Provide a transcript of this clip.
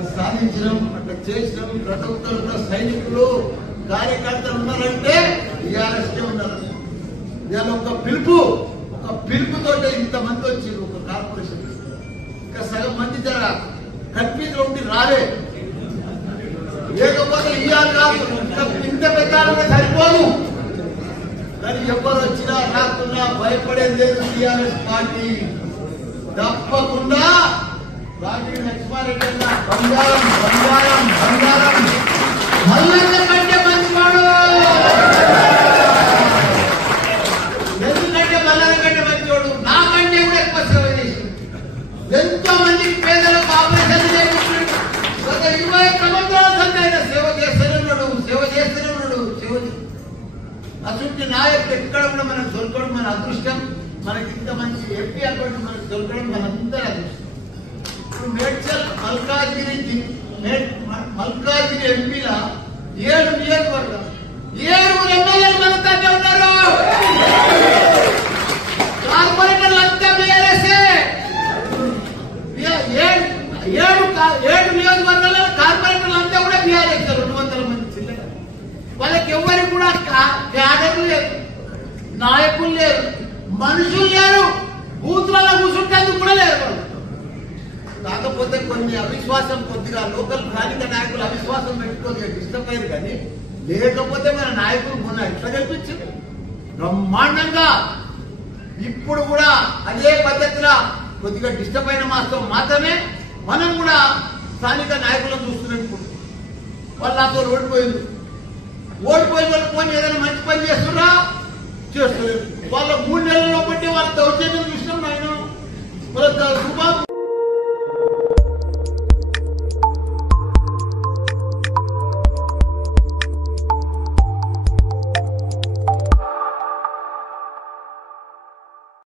అట్లా సాధించడం, అట్లా చేసినాం. ప్రతి ఒక్కరు సైనికులు కార్యకర్తలు ఉన్నారంటే టీఆర్ఎస్కే ఉన్నారు. ఇవాళ ఒక పిలుపుతో ఇంతమంది వచ్చారు ఒక కార్పొరేషన్. ఇంకా సగం మంది జర కన్ఫ్యూజ్ ఉండి రాలే. లేకపోతే ఇవాళ కాదు ఇంత పెద్ద సరిపోను. కానీ ఎవరు వచ్చినా రాకున్నా భయపడేది లేదు. టీఆర్ఎస్ పార్టీ తప్పకుండా రాజీ లక్ష్మారెడ్డి అన్న బంగారం బంగారం బంగారం మల్లన్న కంటే మంచివాడు. ఎందుకంటే మల్లన్న కంటే మంచివాడు నాకంటే కూడా ఎక్కువ సేవ చేసి ఎంతో మందికి పేదలకు ఆపరేషన్ చేయించాడు. గత 20 సంవత్సరాల సంది ఆయన సేవ చేస్తూనే ఉన్నాడు. అటువంటి నాయకుడు ఎక్కడ కూడా మనకు దొరకడం మన అదృష్టం. మనకి ఇంత మంచి ఎంపీ అకౌంట్ మనకు దొరకడం మనందరి అదృష్టం. ఇప్పుడు మేడ్చల్ మల్కాజిగిరి ఎంపీల 7 నియోజకవర్గం 7 ఎమ్మెల్యేలు మనతోనే ఉన్నారు. కార్పొరేటర్లు అంతా బీఆర్ఎస్ఏ. 7 నియోజకవర్గాల్లో కార్పొరేటర్లు అంతా కూడా బీఆర్ఎస్. 200 మంది చిల్లర. వాళ్ళకి ఎవరికి కూడా క్యాడర్లు లేరు, నాయకులు లేరు, మనుషులు లేరు, బూతులలో కూర్చుంటేందుకు కూడా లేరు. కాకపోతే కొన్ని అవిశ్వాసం కొద్దిగా లోకల్ స్థానిక నాయకులు అవిశ్వాసం పెట్టుకొని డిస్టర్బ్ అయ్యారు. కానీ లేకపోతే మన నాయకులు మొన్న ఎట్లా కల్పించారు బ్రహ్మాండంగా. ఇప్పుడు కూడా అదే పద్ధతిలో కొద్దిగా డిస్టర్బ్ అయిన మాత్రమే మనం కూడా స్థానిక నాయకులను చూస్తున్నప్పుడు వాళ్ళు నాతో ఓడిపోయిన వాళ్ళు పోయి ఏదైనా మంచి పని చేస్తున్నా చేస్తున్నారు. వాళ్ళ 3 నెలల్లో బట్టి వాళ్ళ దౌర్జన్యం